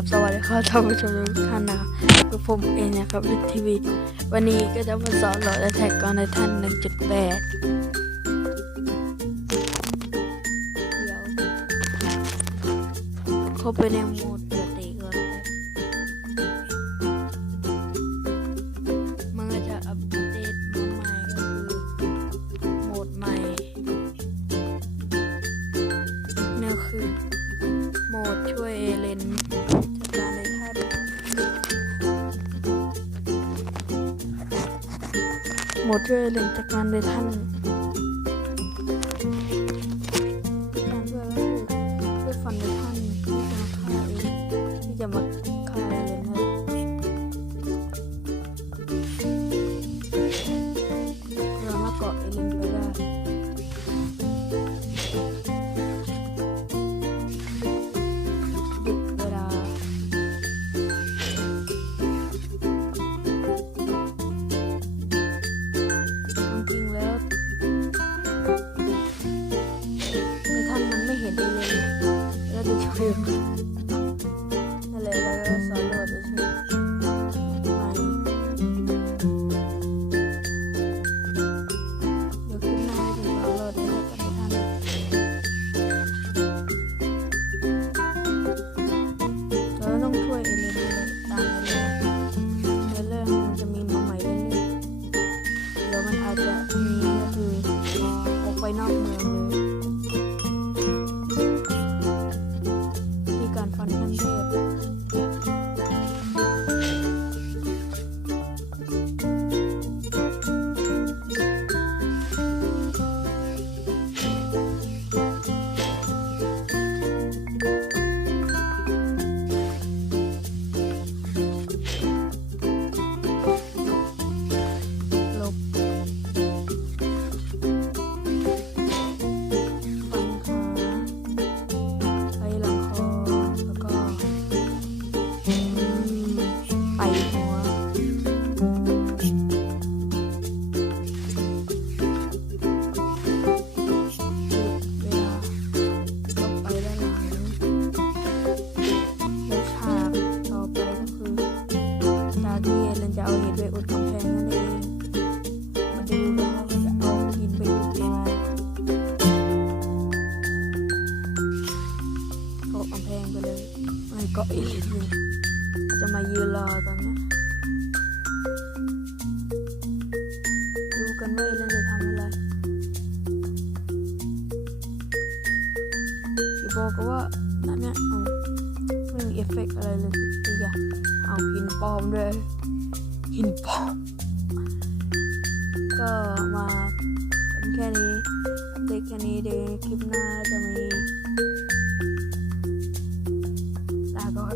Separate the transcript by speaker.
Speaker 1: ครับสวัสดีครับท่านผู้ชมทุกท่านนะครับกับผมเองนะครับวิททีวี วันนี้ก็จะมาสอนโหลดแท็กกอนในท่าน1.8 เดี๋ยวเข้าไปในโหมดปกติก่อนเลยมันก็จะอัปเดตมาใหม่ก็คือโหมดใหม่นั่คือโหมดช่วยเอเลน หมดช่วยเอเลนจัดการในท่านการเพื่อก็คือเพื่อฟันในท่านที่จะมาฆ่าเองที่จะมา รื่อยๆเดี๋ยวมันอาจจะมีก็คือออกไปนอกเมืองเลย จะเอาหินไปอุดกำแพงนั่นเองมาดูกันว่ามันจะเอาหินไปอุดยังไงเกาะกำแพงไปเลยไม่เกาะเอเลนเลยจะมายืนรอตอนนี้ดูกันว่าเอเลนจะทำอะไรอย่าบอกกันว่านั่นเนี่ยไม่มีเอฟเฟกต์อะไรเลยสิอย่าเอาหินปลอมด้วย อินปลอก็มาเป็นแค่นี้เด็กแค่นี้เดี๋ยวคลิปหน้าจะมี